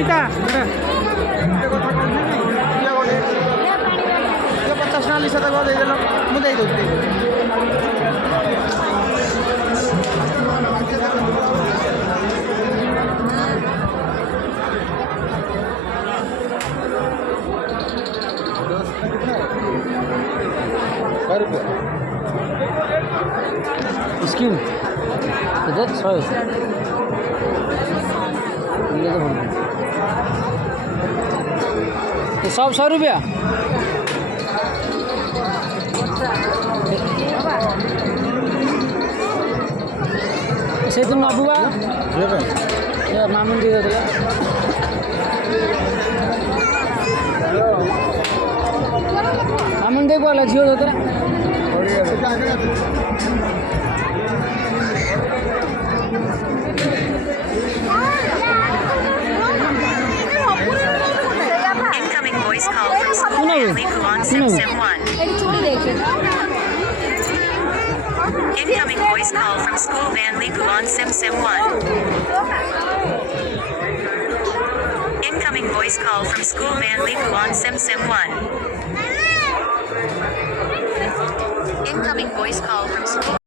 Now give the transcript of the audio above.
ପିତା 50 ଟଙ୍କା ଲିସା ତାକୁ ଦେଇଦେଲ ମୁଁ ଦେଇଦେଉଛି स्कीम किधर 100 तो सब 100 रुपया से तुम नबुआ मामून दे देला मामून देखो वाला झियो देला Incoming voice call from school and Liku on Sim 1. Incoming voice call from school van Liku on Sim 1. Incoming voice call from school van Liku on Sim 1. Incoming voice call from school